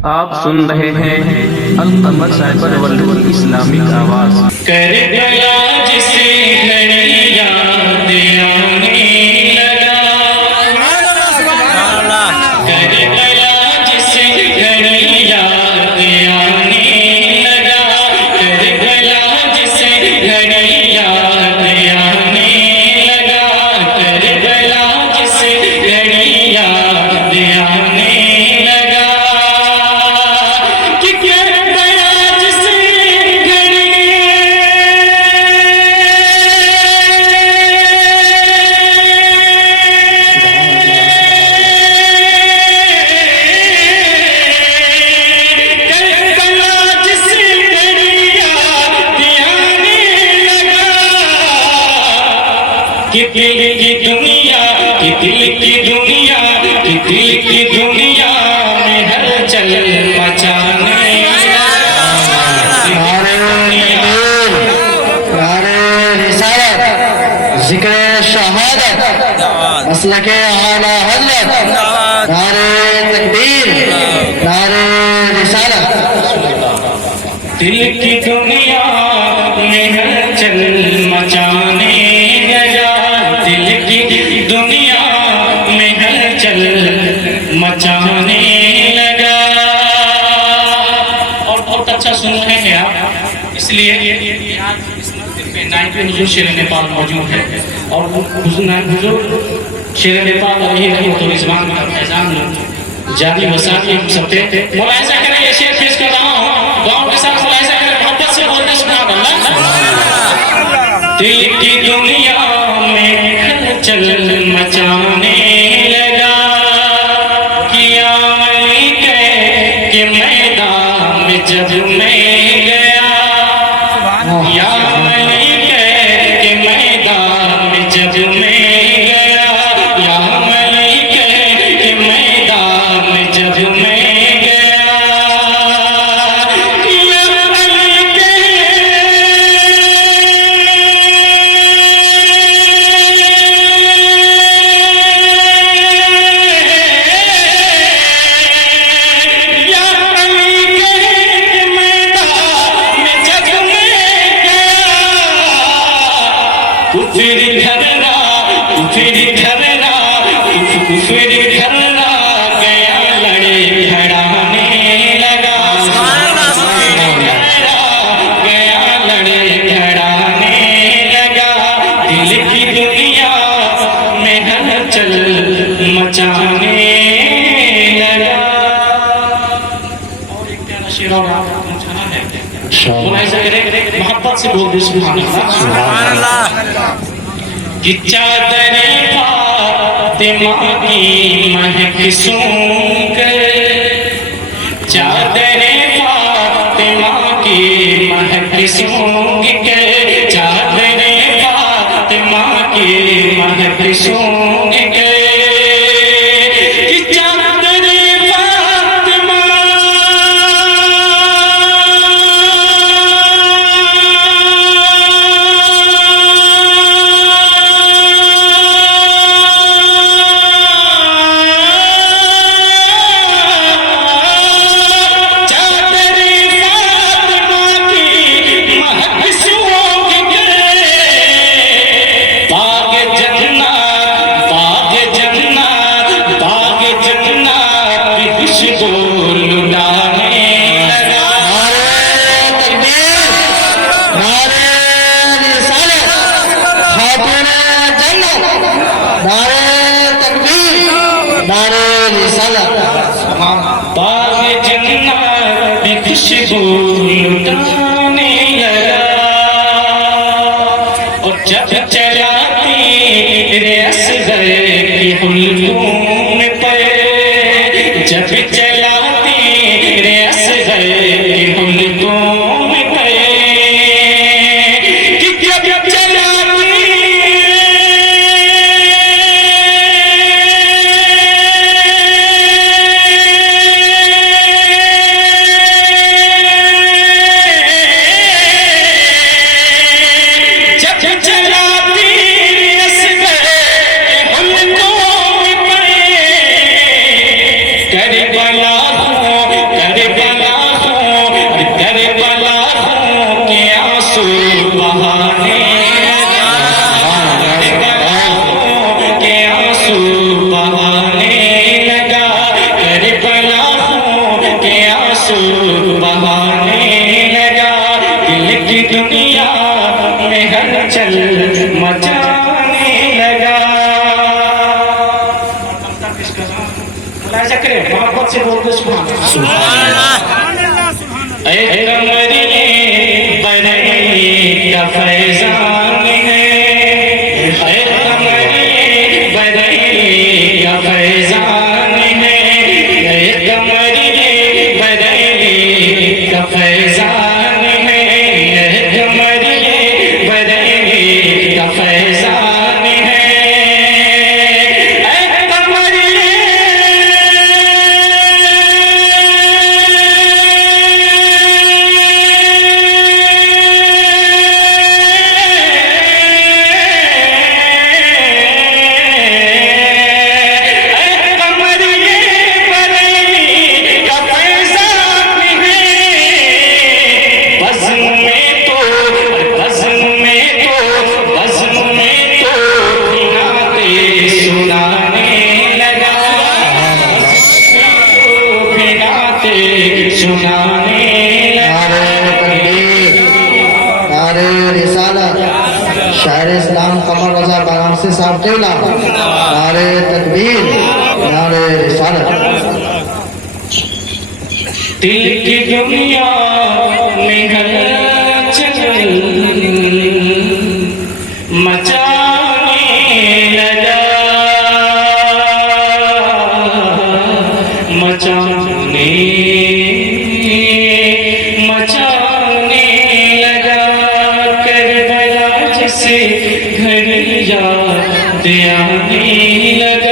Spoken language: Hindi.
आप सुन रहे हैं अल-कमर साइबर वर्ल्ड इस्लामिक आवाज। करबला जिसे घड़ी याद आने लगा, करबला जिसे घड़ी याद आने लगा, करबला जिसे घड़ी याद आने लगा, करबला जिसे घड़ी याद आने लगा, कि करबला जिसे घड़ी कि दिल की दुनिया, कि दिल की दुनिया, कि दिल की दुनिया में हलचल मचाने जिक्र शहादत मसलके आला हज़रत, नारे तकबीर, नारे रिसालत। दिल की दुनिया में हलचल मचाने लगा, दिल की दुनिया में हलचल मचाने लगा। और बहुत अच्छा सुन रहे हैं आप, इसलिए आज इस मंदिर पे नाइट हुजूर शेर नेपाल मौजूद है और हुजूर शेर नेपाल रहमतुल्लाह का फैजान जारी वसानी सबसे मुलाहिजा करें। ये शेर पेश कर रहा हूँ, गाँव के साथ मुलाहिजा करें, मोहब्बत से बोलते सुभान अल्लाह। दिल की दुनिया में हलचल मचाने लगा, किया अली के मैदान में जब मैं गया, या अली के मैदान में जब मैं गया, या अली के मैदान में जब मैं गया, या अली फिर घरना, फिर घरना, फिर घरना गया लड़े खड़ाने लगा, गया लड़े खड़ाने लगा, दिल की दुनिया में हलचल मचाने लगा। और एक प्यारा शेर और आप मचाना है, मुलाहिजा करें, मोहब्बत से बोल दे सुभान अल्लाह। कि चादरे फातिमा की महक सूंघ, चादरे फातिमा की महक सूंघ के, चादरे फातिमा की महक सूंघ के, कि चादरे फातिमा खुशबू लुटाने लगा। और जब चलाती रे असगर की हुलूम पे, जब चलाती रे असगर की हुलूम पे, कि जब चलाती करबला ऐसा करें मोहब्बत से बोलते सुभान अल्लाह। ऐ कमरी बरई का फैजान है, ऐ कमरी बरई का फैजान है, ऐ कमरी बरई का फैजान है, ऐ कमरी बरई का फैजान है। नारे रिसालत शायर इस्लाम कमर रजा बारामसी साहब क़िबला। नारे तकबीर, नारे रिसालत। दिल की दुनिया में हलचल मचाने लगा, मचाने लगा, करबला जैसे घर याद आने लगा।